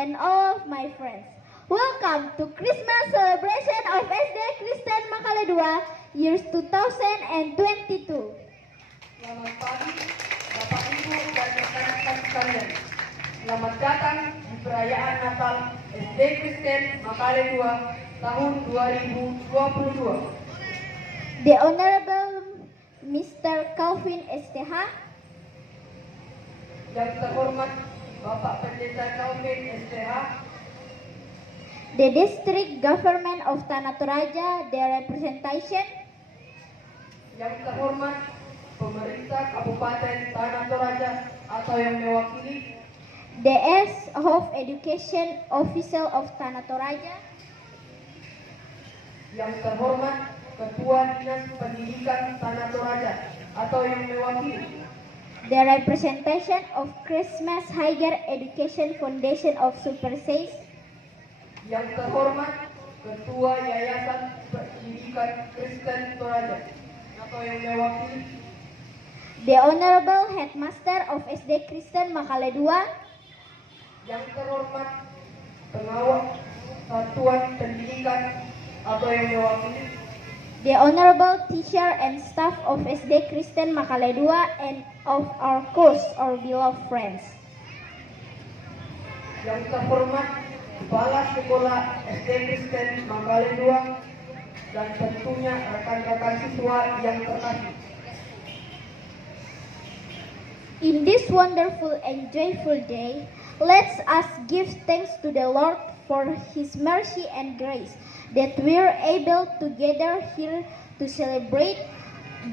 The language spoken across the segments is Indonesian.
and all of my friends. Welcome to Christmas celebration of SD Kristen Makale 2 years 2022. Selamat pagi, Bapak Ibu dan rekan-rekan sekalian. Selamat datang di perayaan Natal SD Kristen Makale 2 tahun 2022. The Honorable Mr. Calvin STH, Yang terhormat Bapak Pendeta Calvin STH, the District Government of Tanah Toraja, their representation, yang terhormat Pemerintah Kabupaten Tanah Toraja atau yang mewakili, the S of Education Official of Tanah Toraja, yang terhormat Ketua Dinas Pendidikan Tanah Toraja atau yang mewakili, the representation of Christmas Higher Education Foundation of Super Seis, yang terhormat Ketua Yayasan Pendidikan Kristen Toraja atau yang mewakili, the Honorable Headmaster of SD Kristen Makale 2, yang terhormat Pengawal Satuan Pendidikan atau yang mewakili, the Honorable Teacher and Staff of SD Kristen Makale 2 and of our course, our beloved friends. yang terhormat Kepala Sekolah SD Kristen Makale 2 dan tentunya rekan-rekan siswa yang terkasih. In this wonderful and joyful day, let us give thanks to the Lord for His mercy and grace that we are able to gather here to celebrate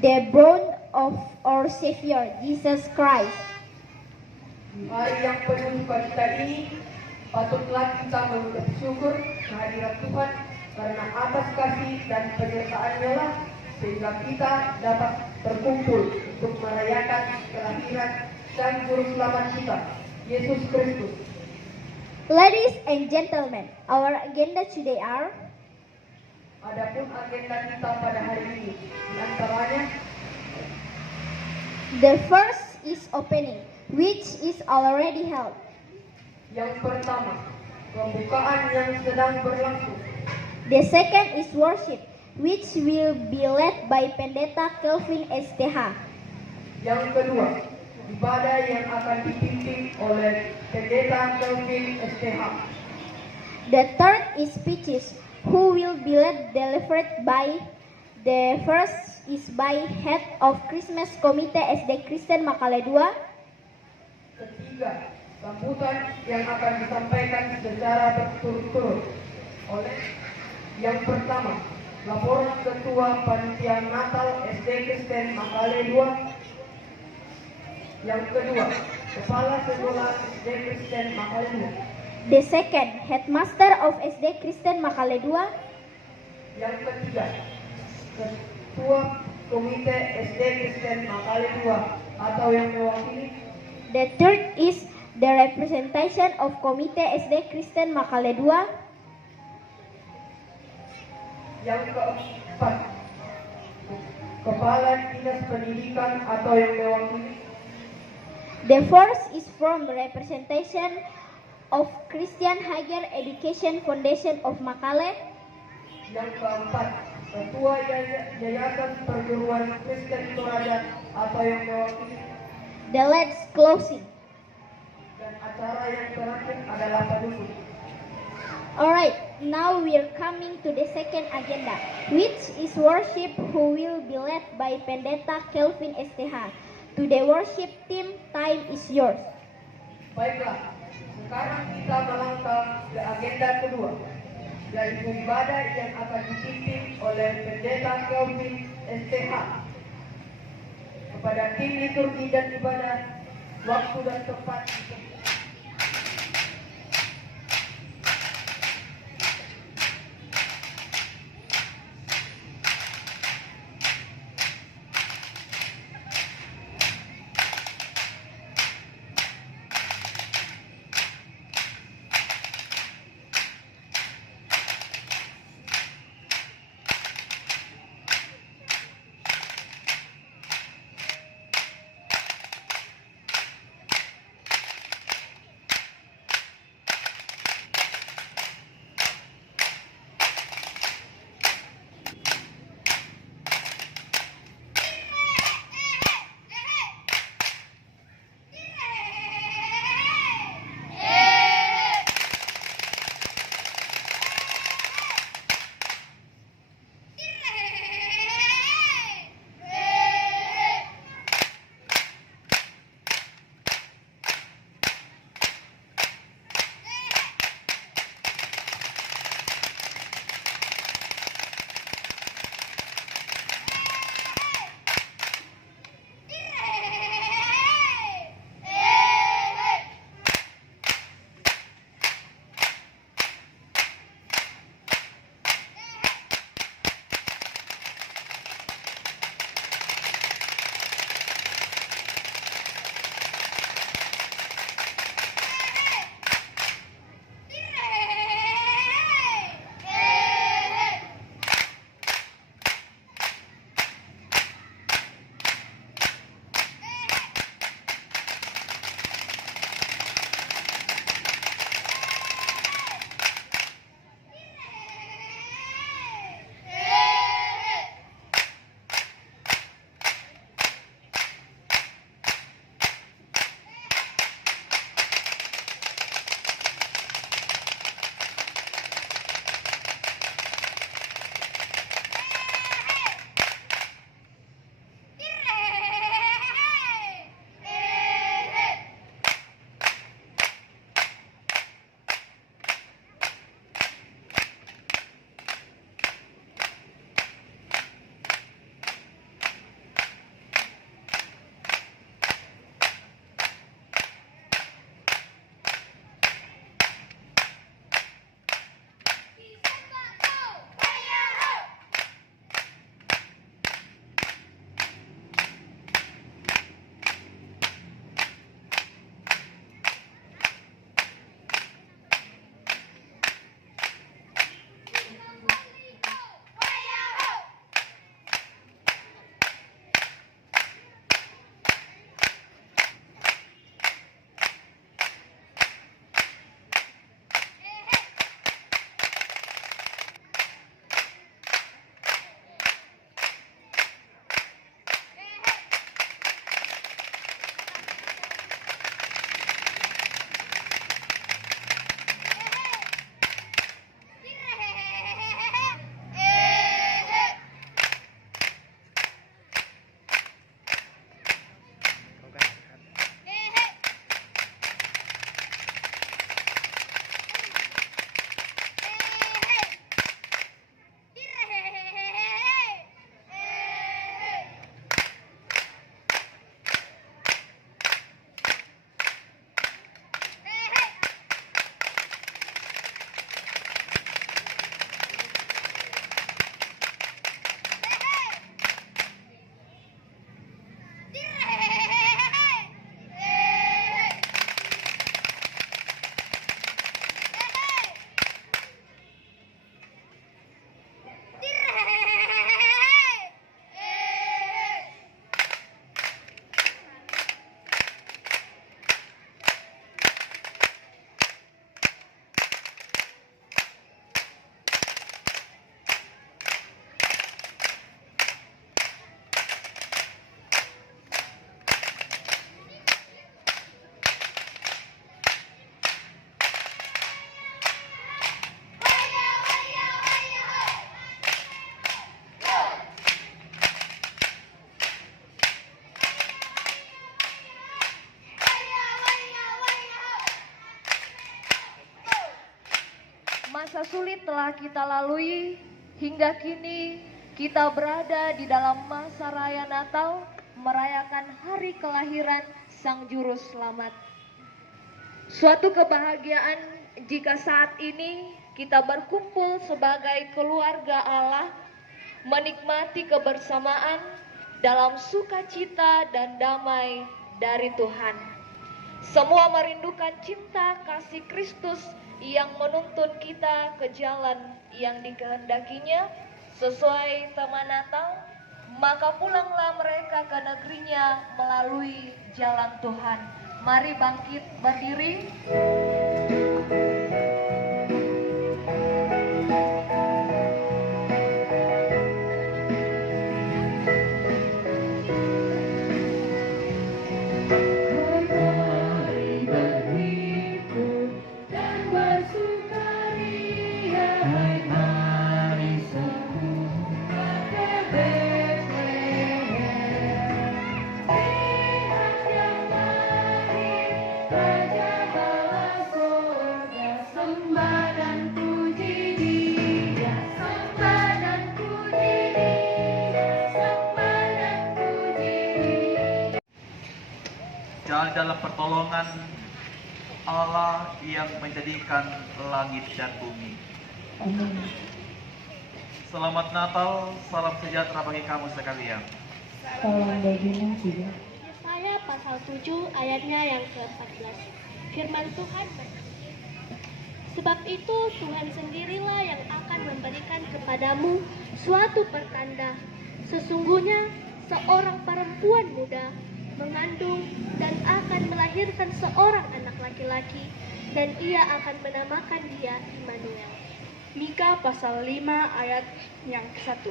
the birth of our Savior, Jesus Christ. Di hari yang penuh sukacita ini, patutlah kita mengucap syukur kehadirat Tuhan karena atas kasih dan penyertaan-Nya lah sehingga kita dapat berkumpul untuk merayakan kelahiran dan juru selamat kita, Yesus Kristus. Ladies and gentlemen, our agenda today are Adapun agenda kita pada hari ini, di antaranya the first is opening, which is already held. yang pertama, pembukaan yang sedang berlangsung. The second is worship, which will be led by Pendeta Kelvin STH. Yang kedua, ibadah yang akan dipimpin oleh Pendeta Kelvin STH. The third is speeches, who will be delivered by the first is by head of Christmas Committee SD Kristen Makale 2. Ketiga, sambutan yang akan disampaikan secara berturut-turut oleh yang pertama, laporan Ketua Panitia Natal SD Kristen Makale 2. Yang kedua, Kepala Sekolah SD Kristen Makale 2. The second, Headmaster of SD Kristen Makale 2. Yang ketiga, Ketua Komite SD Kristen Makale 2 atau yang mewakili. The third is the representation of Komite SD Kristen Makale 2. Yang keempat, Kepala Dinas Pendidikan atau yang mewakili. The fourth is from representation of Christian Higher Education Foundation of Makale. Yang keempat, Ketua Yayasan Perguruan Kristen Toraja atau yang mewakili. The last closing. Dan acara yang terakhir adalah penutup. Alright, now we are coming to the second agenda, which is worship, who will be led by Pendeta Kelvin STH. To the worship team, time is yours. Baiklah, sekarang kita melangkah ke agenda kedua, yaitu ibadah yang akan dipimpin oleh Pendeta Kelvin STH. Kepada tim liturgi dan ibadah, waktu dan tempat Masa sulit telah kita lalui, hingga kini kita berada di dalam masa raya Natal, merayakan hari kelahiran Sang Juru Selamat. Suatu kebahagiaan jika saat ini kita berkumpul sebagai keluarga Allah, menikmati kebersamaan dalam sukacita dan damai dari Tuhan. Semua merindukan cinta kasih Kristus yang menuntun kita ke jalan yang dikehendakinya sesuai tema Natal, maka pulanglah mereka ke negerinya melalui jalan Tuhan. Mari bangkit berdiri. Jalan dalam pertolongan Allah yang menjadikan langit dan bumi. Selamat Natal, salam sejahtera bagi kamu sekalian. Salam bagimu juga. Yesaya pasal 7 ayatnya yang ke-14. Firman Tuhan berbunyi, sebab itu Tuhan sendirilah yang akan memberikan kepadamu suatu pertanda. Sesungguhnya seorang perempuan muda mengandung dan akan melahirkan seorang anak laki-laki, dan ia akan menamakan dia Immanuel. Mika pasal 5 ayat yang ke-1.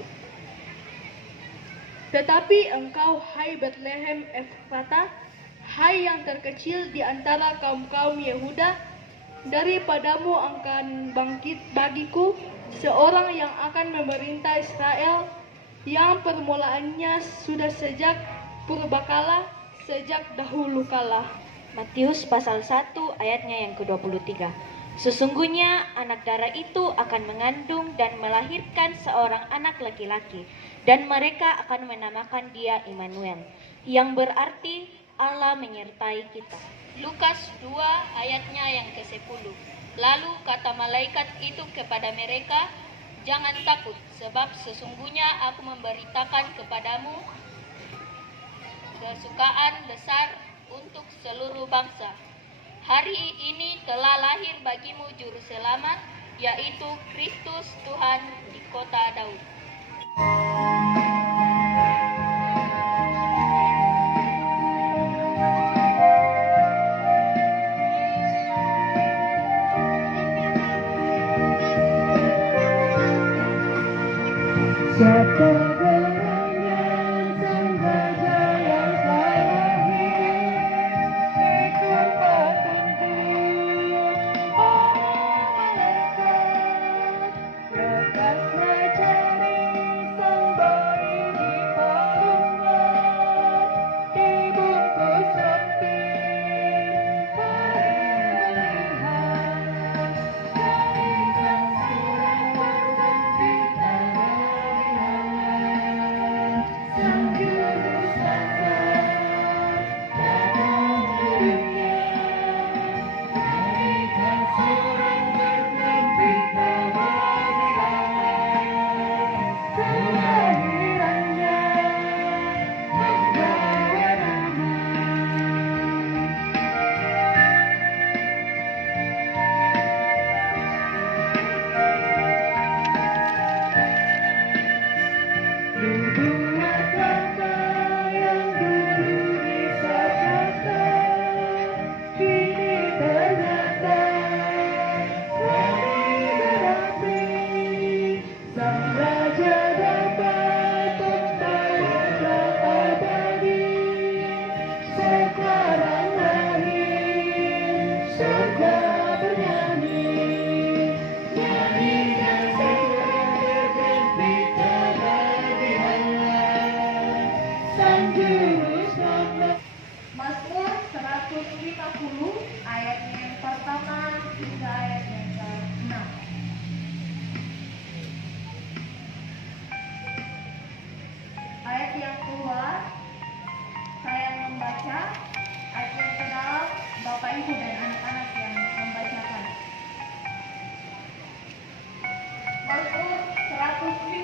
Tetapi engkau, hai Bethlehem Efrata, hai yang terkecil di antara kaum-kaum Yehuda, daripadamu akan bangkit bagiku seorang yang akan memerintah Israel, yang permulaannya sudah sejak purbakala, sejak dahulu kala. Matius pasal 1 ayatnya yang ke-23. Sesungguhnya anak darah itu akan mengandung dan melahirkan seorang anak laki-laki, dan mereka akan menamakan dia Immanuel, yang berarti Allah menyertai kita. Lukas 2 ayatnya yang ke-10. Lalu kata malaikat itu kepada mereka, jangan takut, sebab sesungguhnya aku memberitakan kepadamu kesukaan besar untuk seluruh bangsa. Hari ini telah lahir bagimu juru selamat, yaitu Kristus Tuhan di kota Daud.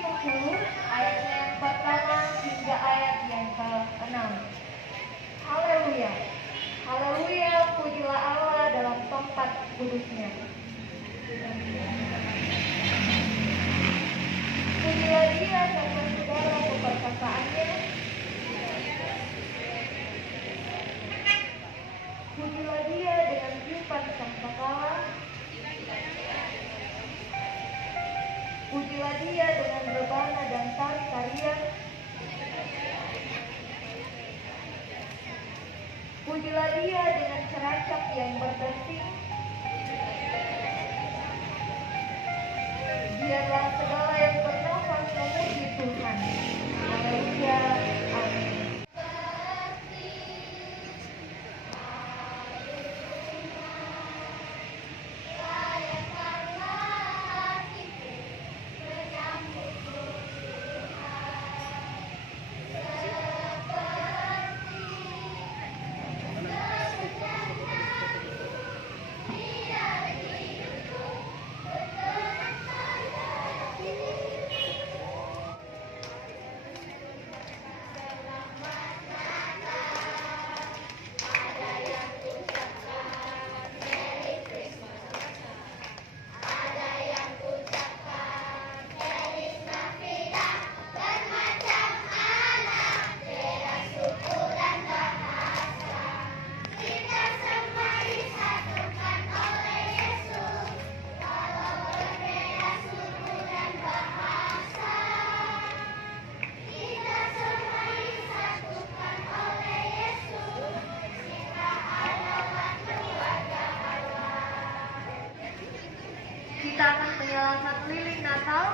50 ayatnya yang pertama hingga ayat yang ke-6. Haleluya. Haleluya, pujilah Allah dalam tempat kudusnya. Pujilah Dia karena segala keperkasaannya. Pujilah Dia dengan tiupan sangkakala. Pujilah Dia dengan rebana dan tari-tarian. Pujilah Dia dengan ceracap yang berdesing. Biarlah segala yang bernafas memuji Tuhan. Haleluya. Amin. Kita akan menyalakan lilin Natal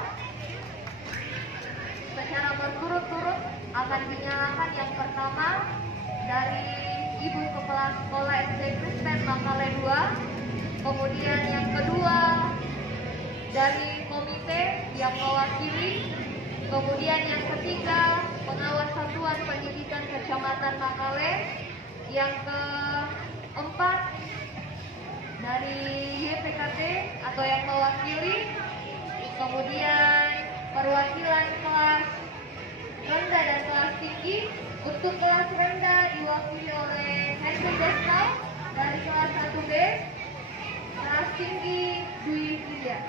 secara berturut-turut. Akan dinyalakan yang pertama dari Ibu Kepala Sekolah SD Kristen Makale 2, kemudian yang kedua dari komite yang mewakili, kemudian yang ketiga pengawas Satuan Pendidikan Kecamatan Makale, yang keempat dari YPKT atau yang mewakili, kemudian perwakilan kelas rendah dan kelas tinggi. Untuk kelas rendah diwakili oleh Henry Desnal dari kelas 1B, kelas tinggi Dwi Widya.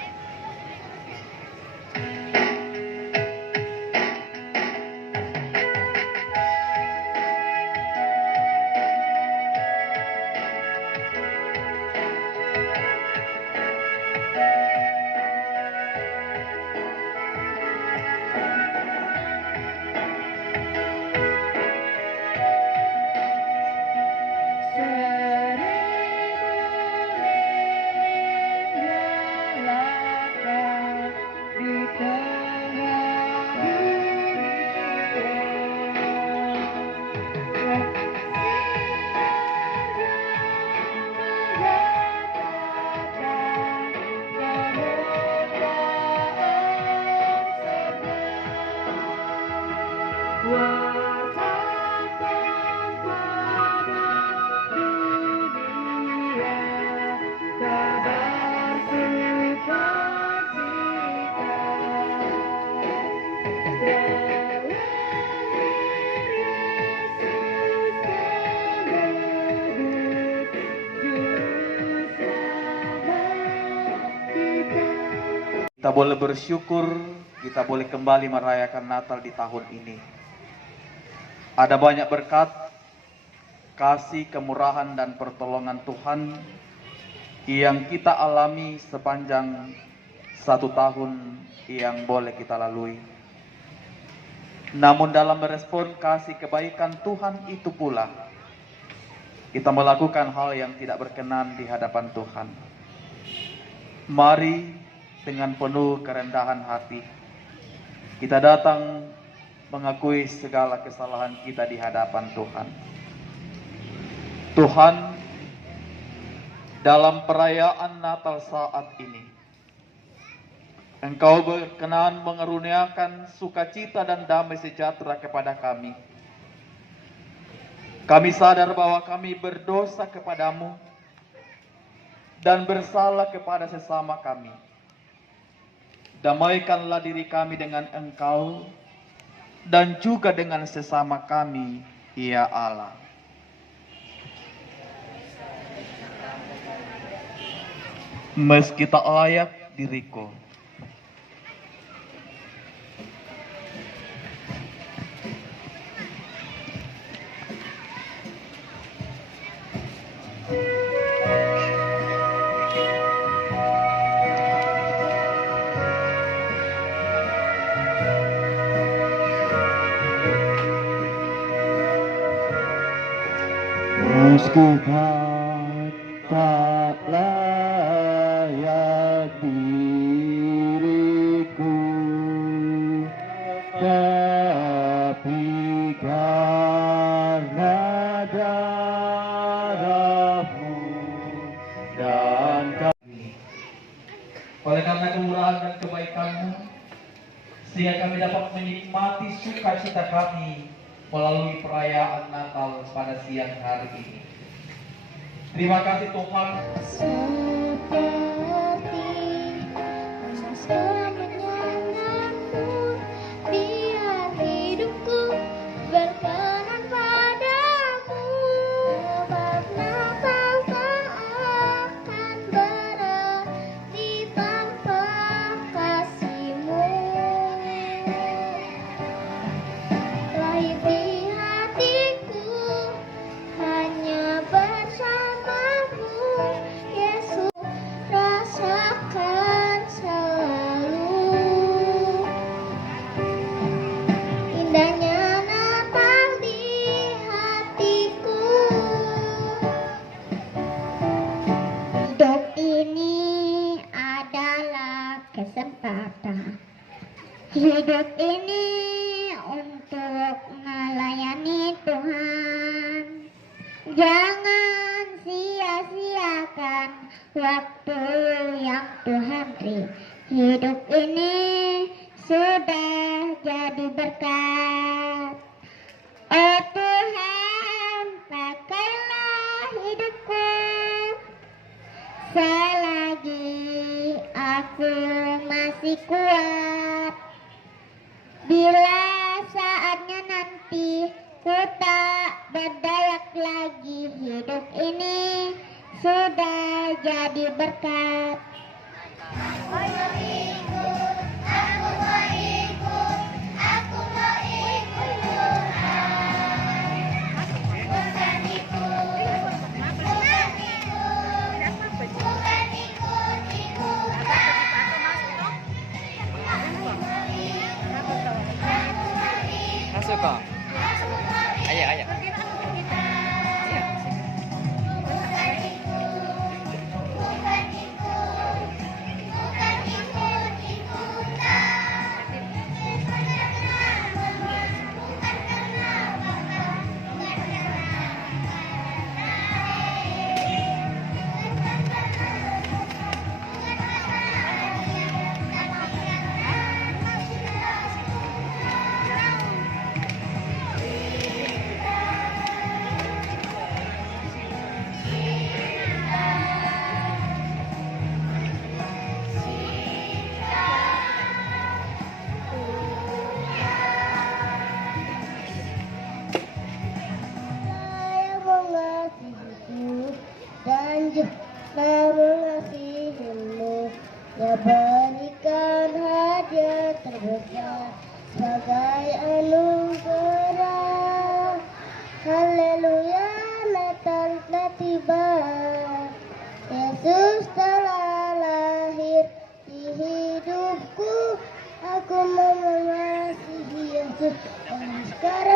Kita boleh bersyukur, kita boleh kembali merayakan Natal di tahun ini. Ada banyak berkat, kasih, kemurahan, dan pertolongan Tuhan yang kita alami sepanjang 1 tahun yang boleh kita lalui. Namun dalam merespon kasih kebaikan Tuhan itu pula, kita melakukan hal yang tidak berkenan di hadapan Tuhan. Mari dengan penuh kerendahan hati kita datang mengakui segala kesalahan kita di hadapan Tuhan. Tuhan, dalam perayaan Natal saat ini, Engkau berkenan mengaruniakan sukacita dan damai sejahtera kepada kami. Kami sadar bahwa kami berdosa kepadamu dan bersalah kepada sesama kami. damaikanlah diri kami dengan Engkau dan juga dengan sesama kami, ya Allah. Meski tak layak diriku, meski tak layak diriku, tapi karena darah-Mu dan oleh karena kemurahan dan kebaikan-Mu, sehingga kami dapat menikmati sukacita kami melalui perayaan Natal pada siang hari ini. Terima kasih Tuhan. Seperti emas kemenyanganmu, biar hidupku berkenan padamu. Sebab Natal tak akan berarti tanpa kasih-Mu. Lahir di hatiku hanya bersamamu, Yesus, rasakan selalu indahnya Natal di hatiku. Hidup ini adalah kesempatan. Hidup ini untuk melayani Tuhan. Jangan sia-siakan waktu yang Tuhan beri. Hidup ini sudah jadi berkat. Oh Tuhan, pakailah hidupku selagi aku masih kuat. Bila saatnya nanti ku tak berdaya lagi, hidup ini sudah jadi berkat. Ayo ikut, aku mau ikut, aku mau ikut Tuhan. Bukan ikut, bukan ikut, bukan ikut-ikutan. Masuk kok. Ayo, ayo. mengasihi-Mu, ya berikan hadiah terbesar sebagai anugerah. Haleluya, Natal telah tiba, Yesus telah lahir di hidupku. Aku mau mengasihi Yesus dan sekarang